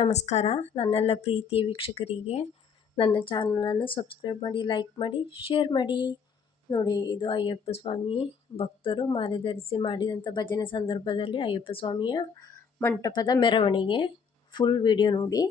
ನಮಸ್ಕಾರ. ನನ್ನೆಲ್ಲ ಪ್ರೀತಿಯ ವೀಕ್ಷಕರಿಗೆ ನನ್ನ ಚಾನಲನ್ನು ಸಬ್ಸ್ಕ್ರೈಬ್ ಮಾಡಿ, ಲೈಕ್ ಮಾಡಿ, ಶೇರ್ ಮಾಡಿ. ನೋಡಿ, ಇದು ಅಯ್ಯಪ್ಪ ಸ್ವಾಮಿ ಭಕ್ತರು ಮಾಲೆ ಧರಿಸಿ ಮಾಡಿದಂಥ ಭಜನೆ ಸಂದರ್ಭದಲ್ಲಿ ಅಯ್ಯಪ್ಪ ಸ್ವಾಮಿಯ ಮಂಟಪದ ಮೆರವಣಿಗೆ. ಫುಲ್ ವಿಡಿಯೋ ನೋಡಿ.